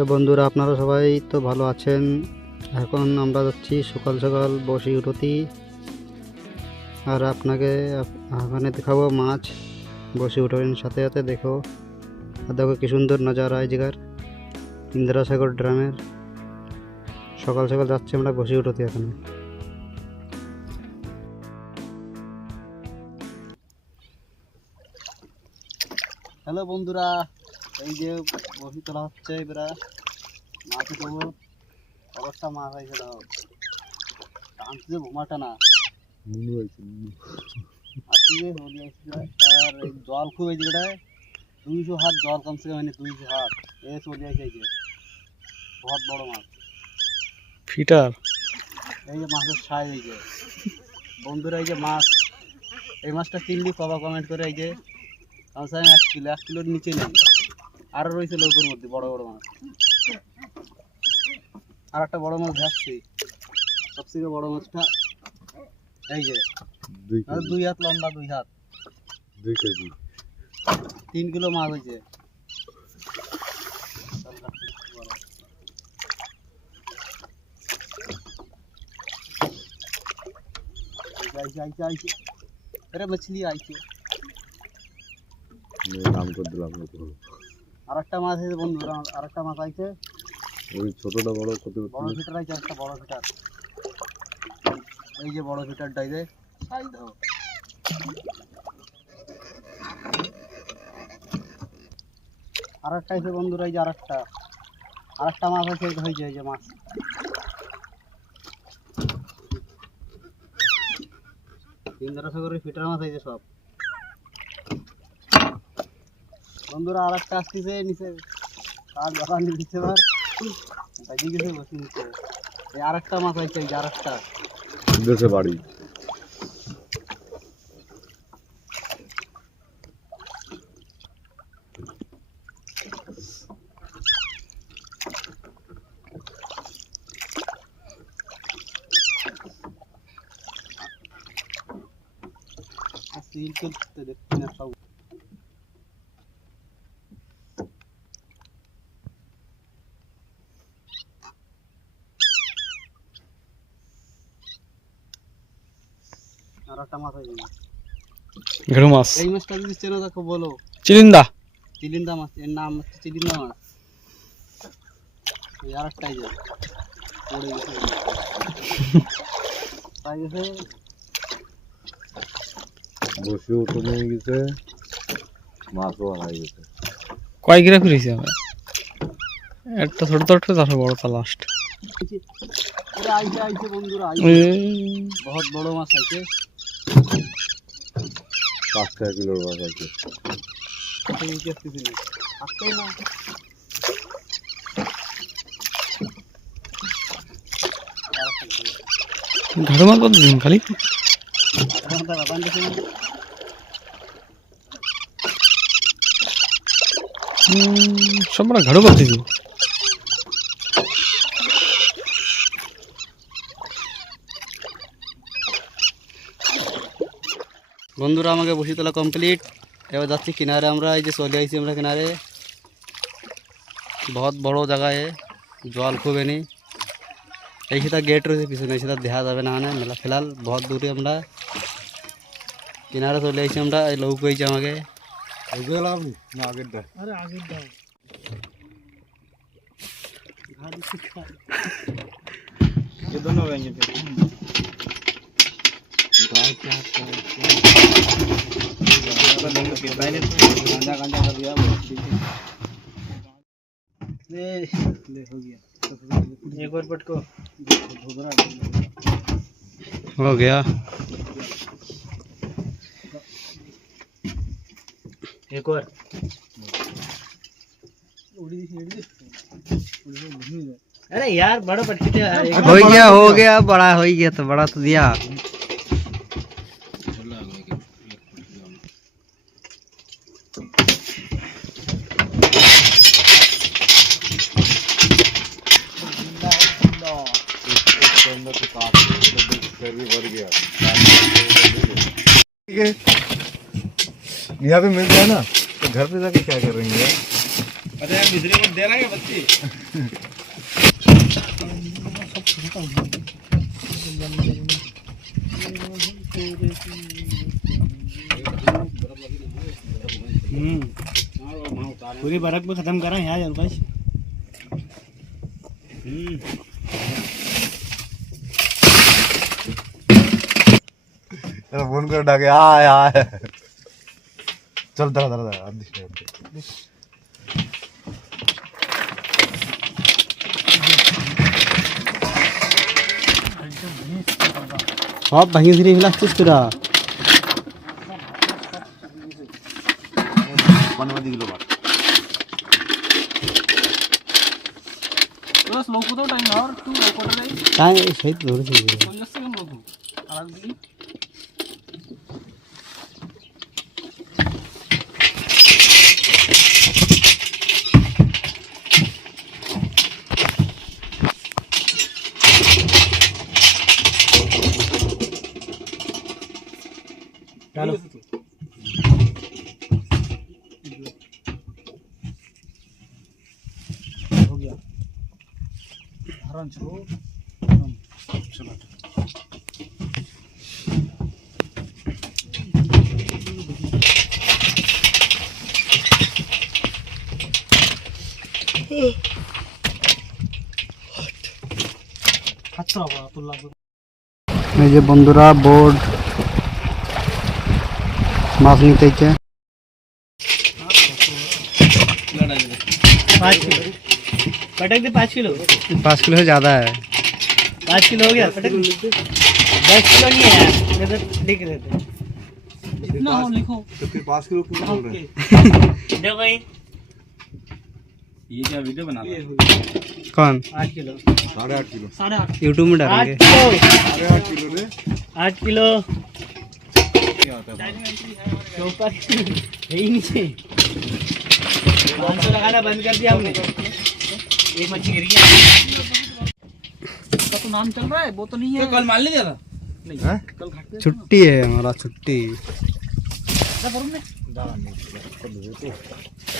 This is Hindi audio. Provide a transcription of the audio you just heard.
তো বন্ধুরা আপনারা সবাই তো ভালো আছেন। এখন আমরা যাচ্ছি সকাল সকাল বসি উঠতি, আর আপনাকে ওখানে দেখাবো মাছ বসি উঠোনের সাথে সাথে। দেখো আর দেখো কি সুন্দর নজারা এই জায়গার, ইন্দিরাসাগর ড্রামের। সকাল সকাল যাচ্ছি আমরা বসি উঠতি এখানে। হ্যালো বন্ধুরা, এই যে বসি তোলা হচ্ছে, এবারে মাছ উঠবো। অবস্থা মাছ হয়েছে, দাও টানছে যে বোমাটা না আসছে, আর এই জল খুব এই জায়গাটায় 200 হাত জল, কমসে কম 200 হাত এ চলে আসে। এই যে বহুত বড় মাছ ফিটার, এই যে মাছের সাইজ। এই যে বন্ধুরা, এই যে মাছ, এই মাছটা কিনলি কবা কমেন্ট করে। এই যে কমসে কম 1 কিলোর নিচে নেই, আরও রয়েছে লোকের মধ্যে বড় বড় মাছ। আর একটা বড় মাছ ভাসছে, সবথেকে বড় মাছটা এই যে 2 হাত লম্বা, 2 হাত, 2 কেজি, 3 কিলো মাছ হয়েছে। अरे मछली आई थी, नाम कर दिलाम। আরেকটা মাছ আছে বন্ধুরা, আরেকটা মাছ আইছে। ওই ছোটটা বড় কত বড় ফিটার আইছে, একটা বড় ফিটার। এই যে বড় ফিটারটা, এই যে সাইজ দাও। আরেকটা আইছে বন্ধুরা, এই যে আরেকটা মাছ আছে। হয়েছে এই যে মাছ, ইন্দিরাসাগরের ফিটার মাছ এই যে সব। বন্ধুরা আরেকটা আসতেছে নিচে, আর বাবা নিচে বার বাজি গেছে বসে নিচে। এই আরেকটা মাছ আইছে, এই যে আরেকটা দেশে বাড়ি। আসতে দেখতে না সব। আরেকটা মাছ আছে, ঘেড়ু মাছ। এই মাছটা যদি চেনো দেখো বলো। চিলিন্দা মাছ, এর নাম হচ্ছে চিলিন্দা মাছ। এই আরেকটাই যে পড়ে গেছে, তাই গেছে বসে উঠে নিয়ে গেছে, মাছও হারাই গেছে। কয় গিরা ফিরেছি আমরা, একটা ছোট ছোট, তারপর বড়টা লাস্ট। আইছে বন্ধুরা, বহুত বড় মাছ আইছে, 5-6 কিলোর মাছ আছে। ঘাড়ো মাছ কত দিন খালি সব বড় ঘাড়ো করতেছি। বন্ধুরা আমাকে বসি তোলা কমপ্লিট, এবার যাচ্ছি কিনারে। আমরা এই যে চলে আইছি আমরা কিনারে, বহুত বড় জায়গায়, জল খুব এনি। এই সেটা গেট রয়েছে পিছনে, সেটা দেখা যাবে না, মানে মেলা ফেলাল বহুত দূরে। আমরা কিনারে চলে আইছি, আমরা এই লৌক হয়েছে আমাকে। एक और पटको हो गया, एक और। अरे यार बड़ा पटकी हो गया बड़ा हो गया, तो बड़ा तो दिया। यहाँ पे मिल जाए ना, तो घर पे जाके क्या करेंगे। अरे यार मिस्त्री को दे रहा है बच्ची पूरी बर्फ को खत्म करा यहाँ यार बस फोन कर डाके आ चल दरा दरा दरा सब भांगी धीरे हिलाচ্ছিস তোরা बनवा दिलो बात बस लोग तो टाइम और तू রেকর্ড রে টাইম সেই তো ধরেছি 50 সেকেন্ড লোক আর দিলি चलो हो गया धारण चलो चलो अच्छा होगा तो लागू এই যে বন্ধুরা বোর্ড माफ नहीं चाहिए 5 किलो पटक दे 5 किलो 5 किलो से ज़्यादा है 5 किलो हो गया पटक 10 किलो नहीं है यार मैं तो लिख रहे थे जितना हो लिखो तो फिर 5 किलो क्यों बोल रहे हैं दे भाई ये क्या वीडियो बना रहा है कौन 8 किलो 8.5 किलो 8.5 यूट्यूब में डालेंगे 8.5 किलो रे 8 किलो ऊपर है ही नीचे 500 लगाना बंद कर दिया हमने एक मच्छी गिरी है उसका तो नाम चल रहा है वो तो नहीं है कल मान लिया था नहीं कल छुट्टी है हमारा छुट्टी